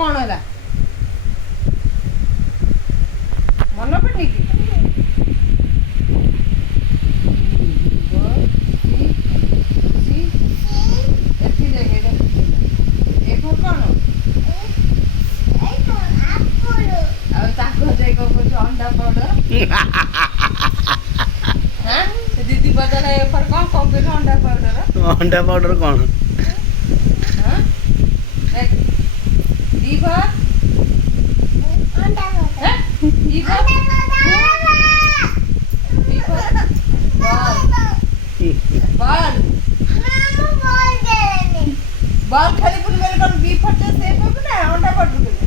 कौन है मन पड़नी की अंडा पाउडर हाँ दीदी बदल पर कौन कौन अंडा पाउडर कौन हाँ दीपा दीपा बॉल बॉल खाली पुल मेरे कौन बी फटे से पे ना अंडा पाउडर